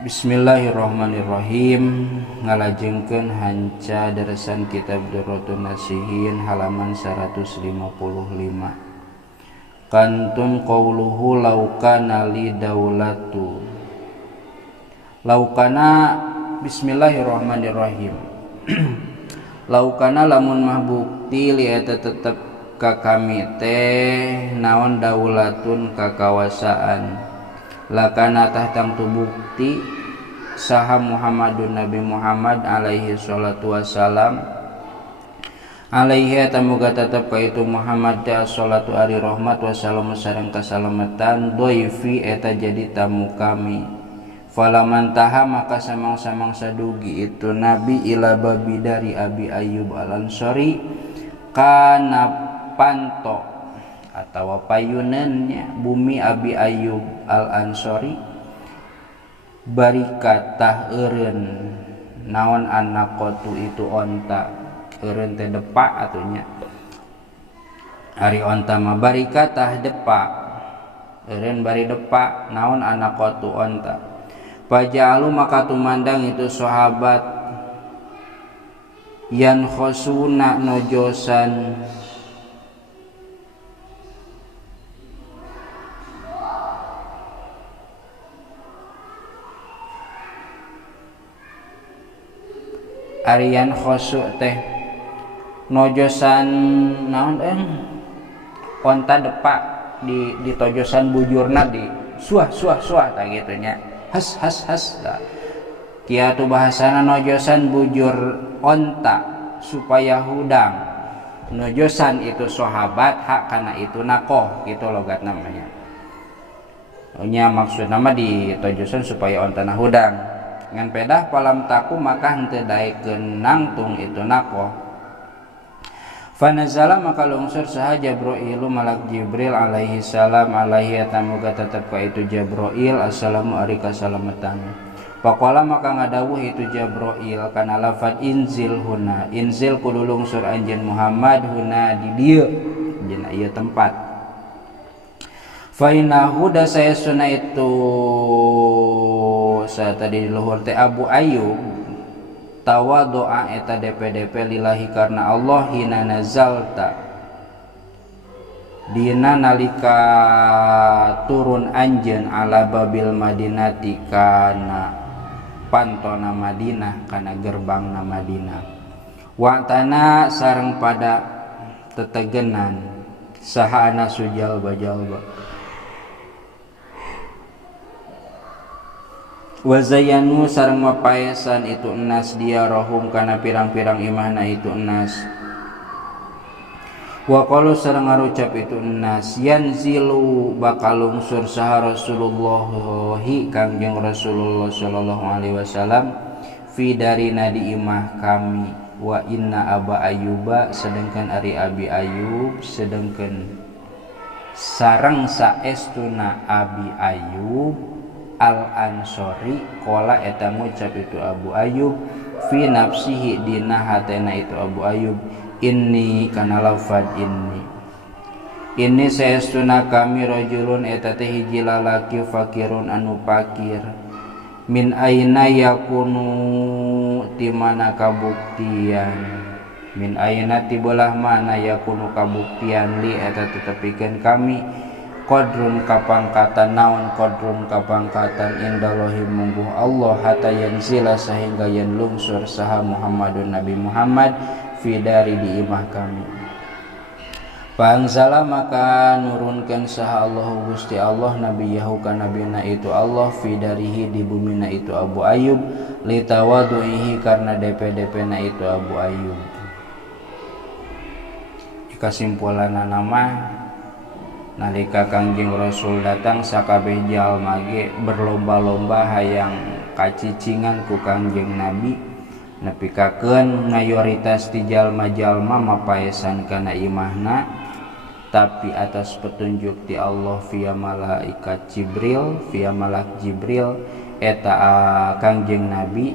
Bismillahirrahmanirrahim. Ngalajengkeun hanca darasan kitab Durratun Nasihin halaman 155. Kantun qauluhu laukana li daulatu. Laukana bismillahirrahmanirrahim. Laukana lamun mah bukti li eta tetep ka kami teh naon daulatun kakawasaan. Lakana tahtang tu bukti saha Muhammadun Nabi Muhammad alaihi salatu wassalam alaihi atamuga tetep ka itu Muhammad ta salatu ari rahmat wassalam sareng kasalamatan doifi eta jadi tamu kami. Falaman taha maka samang-samang sadugi itu Nabi ila babi dari Abi Ayyub al-Ansari kana panto atau payunannya bumi Abi Ayyub al-Ansari barikatah eureun naon anakotu itu onta eureun teh depa atunya ari onta mah barikatah depa eureun bari depa naon anakotu onta pajalu maka tumandang itu sahabat yan khosuna nojosan Arian khosu teh nojosan naon onta depa di tojosan bujurna di suah tah kitu nya has kiatu bahasana nojosan bujur onta supaya hudang nojosan itu sahabat hak kana itu nakoh gitu logat namanya nya maksud nama di tojosan supaya onta na hudang ngan pedah palam taku maka henteu daekeun nangtung itu nakoh. Fanazala maka lungsur saha Jibril malak Jibril alaihi salam alaihi atamuga tetep ka itu Jibril assalamu ari kasalamatan. Faqala maka ngadawuh itu Jibril kana lafaz inzil huna inzil kudu lungsur anjeun Muhammad huna di dieu dina ieu tempat. Fa innahu da sayasuna itu saat tadi luhur teh Abu Ayyub tawadu'a eta DP lillahi karena Allah hina nazalta dina nalika turun anjeun ala babil madinati kana pantona Madinah kana gerbangna Madinah wa tana sareng pada tetegenan saha ana sujalba wazayanu sareng mapaesan itu enas dia rohum kana pirang-pirang imahna itu enas wa qalu sareng ngarucap itu enas yanzilu bakal lungsur saha Rasulullah kangjeng Rasulullah sallallahu alaihi wasallam fi darina di imah kami wa inna Aba Ayyuba sedengkeun ari Abi Ayyub sedengkeun sareng saestuna Abi Ayyub al-Ansori kola eta ngucap itu Abu Ayyub fi nafsihi dina hatena itu Abu Ayyub inni kana lafad ini saestuna kami rajulun eta teh hiji lalaki fakirun anu pakir min aina yakunu ti mana kabuktian min aina ti belah mana yakunu kabuktian li eta tetepikeun kami qadrun kapangkatan naon qadrun kapangkatan indallahi mungguh Allah hatta yanzila sehingga yen lungsur saha Muhammadun Nabi Muhammad fi dari di imah kami Pangzala maka nurunkeun saha Allah Gusti Allah nabiyahu ka nabina itu Allah fi darihi di bumina itu Abu Ayyub litawaduhi karena DP na itu Abu Ayyub kasimpulanna nama nalika Kangjeng Rasul datang sakabeh jalma ge berlomba-lomba hayang kacicingan ku Kangjeng Nabi nepikakeun mayoritas ti jalma-jalma mapaesan kana imahna tapi atas petunjuk ti Allah via malaikat Jibril via malak Jibril eta Kangjeng Nabi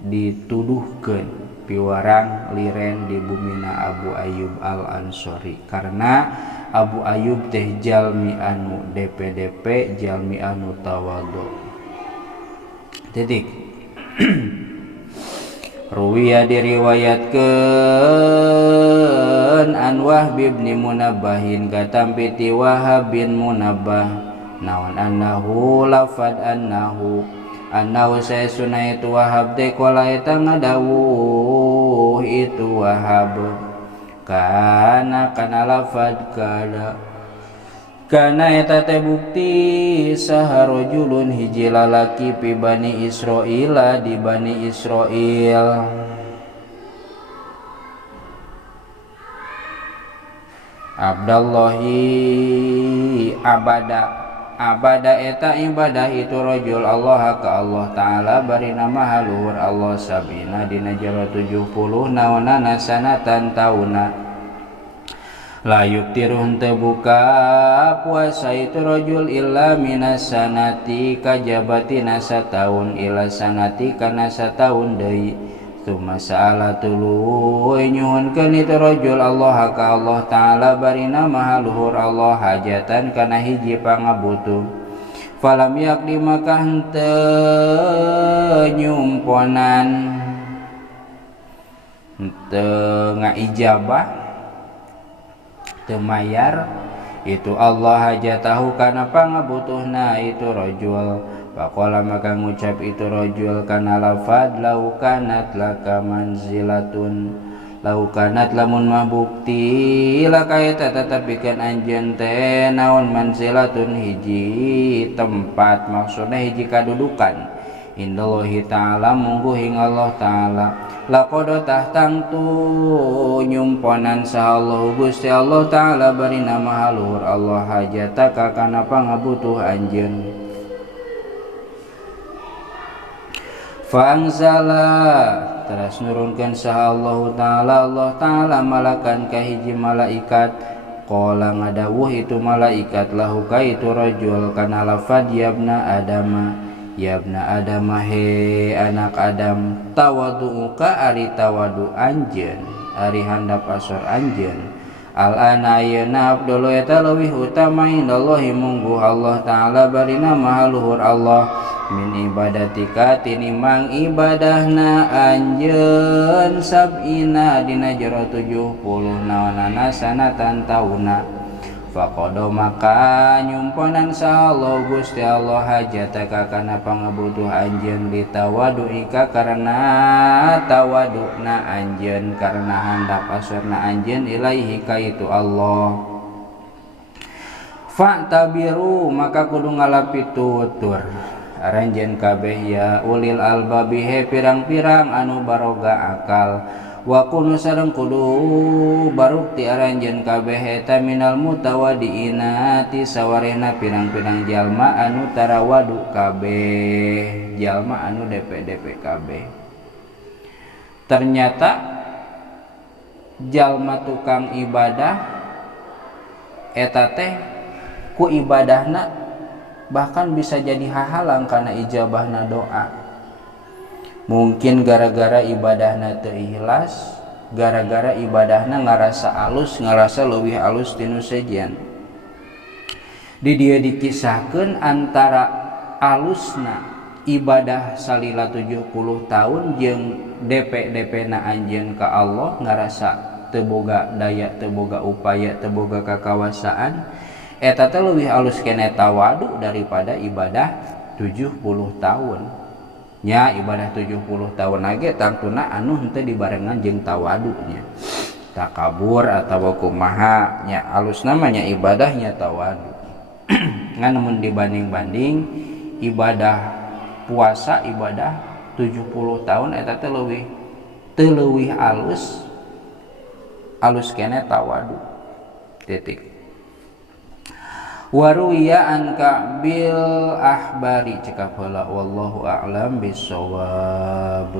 dituduhkeun piwarang liren di bumina Abu Ayyub al-Ansari karena Abu Ayyub teh jalmi anu DP jalmi anu tawadhu titik. Ruwiya diriwayatkeun an Wahb bin Munabbahin katampi ti Wahab bin Munabbah naon annahu lafad annahu saesuna itu Wahab teh qala eta ngadawuh itu Wahab kana lafad kana eta teh bukti saha rajulun hiji lalaki pi Bani Israil di Bani Israil Abdallahi abada eta ibadah itu rajul Allah ka Allah taala bari nama haluhur Allah sabina dina jero 70 naonana sanatan tauna layuk tiruh teu buka puasa itu rajul illa minas sanati kajabatina sataun ila sanati kana sataun deui tuma saala tuluy nyuhunkeun itu rajul Allah ka Allah taala barina mahaluhur Allah hajatan kana hiji pangabutuh falam yakdi maka henteu nyumponan henteu ngaijabah temayar itu Allah hajatahu kana pangabutuhna itu rajul faqala maka ngucap itu rajul kana lafad laukanat laka manzilatun laukanat lamun mah bukti laka eta tetepikeun anjeun teh naon manzilatun hiji tempat maksudna hiji kadudukan indallahi ta'ala munggu hing Allah ta'ala laqad tahtangtu nyumponan sa Allah Gusti Allah ta'ala barina mahaluhur Allah hajataka kana pangabutuh anjeun fa'anzala teras nurunkeun sa Allah ta'ala malakan ka hiji malaikat qala ngadawuh itu malaikat lahu ka itu rajul kana lafad yabna adama yabna adam he anak Adam tawadu'uka ari tawadu anjeun ari handap asor anjeun al-ana ayeuna abdullu eta leuwih utama indallahi munggu Allah taala barina mahaluhur Allah min ibadatika tinimang ibadahna anjeun sab'ina dina jero 70 naonana sanatan tauna faqado maka nyumponan sa Allah Gusti Allah hajataka kana pangabutuh anjeun ditawaduika karena tawaduna anjeun karena handap asorna anjeun ilaihi ka itu Allah fa'tabiru maka kudu ngalapi tutur aranjeun kabeh ya ulil albabi he pirang-pirang anu baroga akal wa kunu sareng kudu barukti aranjeun kabeh eta minal mutawadiina ti sawarehna pirang-pirang jalma anu tarawadu kabeh jalma anu DP kabeh ternyata jalma tukang ibadah eta teh ku ibadahna bahkan bisa jadi hahalang kana ijabahna doa mungkin gara-gara ibadahna teu ikhlas gara-gara ibadahna ngarasa alus ngarasa leuwih alus tinu sejen di dieu dikisahkeun antara alusna ibadah salila 70 tahun jeung DP-na anjeun ka Allah ngarasa teu boga daya teu boga upaya teu boga kakawasaan eta teh leuwih alus keneh tawadu daripada ibadah 70 tahun nya ibadah 70 tahun lagi tangtuna anu henteu dibarengan jeung tawadunya takabur atawa kumaha nya alus namanya ibadahnya tawadu ngan mun dibanding-banding ibadah puasa ibadah 70 tahun eta teh leuwih alus keneh tawadu titik waruya an Ka'bil ahbari cekap heula wallahu a'lam bissawab.